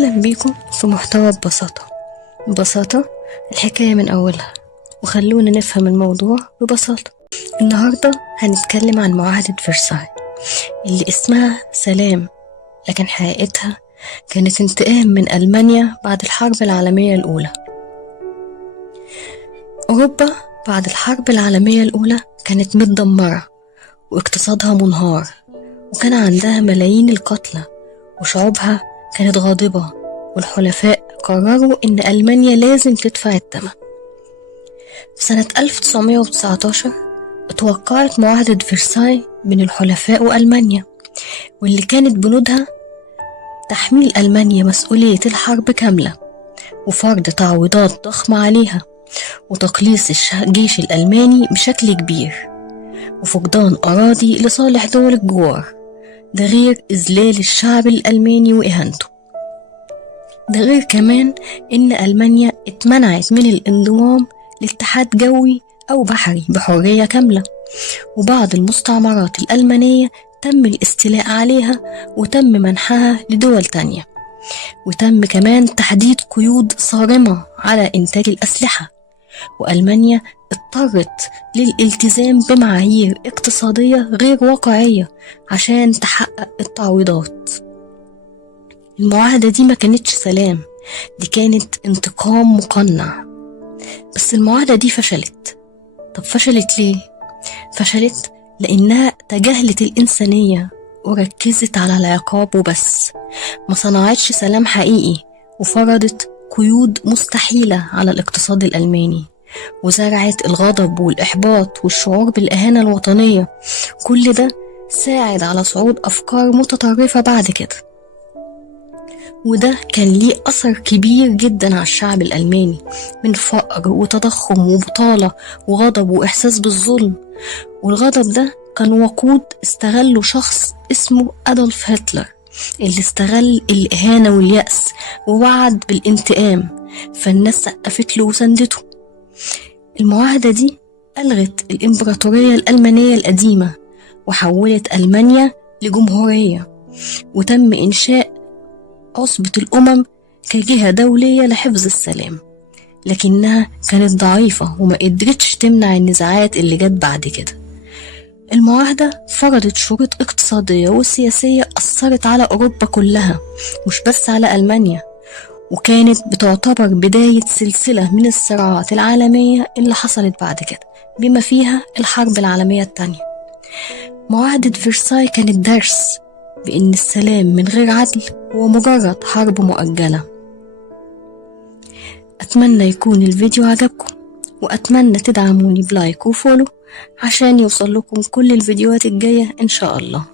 أهلا بيكم في محتوى ببساطة الحكاية من أولها، وخلونا نفهم الموضوع ببساطة. النهاردة هنتكلم عن معاهدة فرساي اللي اسمها سلام، لكن حقيقتها كانت انتقام من ألمانيا بعد الحرب العالمية الأولى. أوروبا بعد الحرب العالمية الأولى كانت متدمرة واقتصادها منهار، وكان عندها ملايين القتلى، وشعوبها كانت غاضبة، والحلفاء قرروا إن ألمانيا لازم تدفع الثمن. في سنة 1919 اتوقعت معاهدة فرساي بين الحلفاء وألمانيا، واللي كانت بنودها تحميل ألمانيا مسؤولية الحرب كاملة، وفرض تعويضات ضخمة عليها، وتقليص الجيش الألماني بشكل كبير، وفقدان أراضي لصالح دول الجوار، ده غير إذلال الشعب الألماني وإهانته. ده غير كمان إن ألمانيا اتمنعت من الانضمام لاتحاد جوي أو بحري بحرية كاملة، وبعض المستعمرات الألمانية تم الاستيلاء عليها وتم منحها لدول تانية، وتم كمان تحديد قيود صارمة على إنتاج الأسلحة، وألمانيا اضطرت للالتزام بمعايير اقتصادية غير واقعية عشان تحقق التعويضات. المعاهدة دي ما كانتش سلام، دي كانت انتقام مقنع. بس المعاهدة دي فشلت. طب فشلت ليه؟ فشلت لأنها تجاهلت الإنسانية وركزت على العقاب وبس، ما صنعتش سلام حقيقي، وفرضت قيود مستحيلة على الاقتصاد الألماني، وزرعت الغضب والإحباط والشعور بالإهانة الوطنية. كل ده ساعد على صعود أفكار متطرفة بعد كده، وده كان ليه أثر كبير جدا على الشعب الألماني، من فقر وتضخم وبطالة وغضب وإحساس بالظلم. والغضب ده كان وقود استغله شخص اسمه أدولف هتلر، اللي استغل الإهانة واليأس ووعد بالانتقام، فالناس سقفت له وسندته. المعاهدة دي ألغت الإمبراطورية الألمانية القديمة، وحولت ألمانيا لجمهورية، وتم إنشاء عصبة الأمم كجهة دولية لحفظ السلام، لكنها كانت ضعيفة وما قدرتش تمنع النزاعات اللي جت بعد كده. المعاهدة فرضت شروط اقتصادية وسياسية أثرت على أوروبا كلها، مش بس على ألمانيا، وكانت بتعتبر بداية سلسلة من الصراعات العالمية اللي حصلت بعد كده، بما فيها الحرب العالمية الثانية. معاهدة فرساي كانت درس بأن السلام من غير عدل هو مجرد حرب مؤجلة. أتمنى يكون الفيديو عجبكم، وأتمنى تدعموني بلايك وفولو عشان يوصل لكم كل الفيديوهات الجاية إن شاء الله.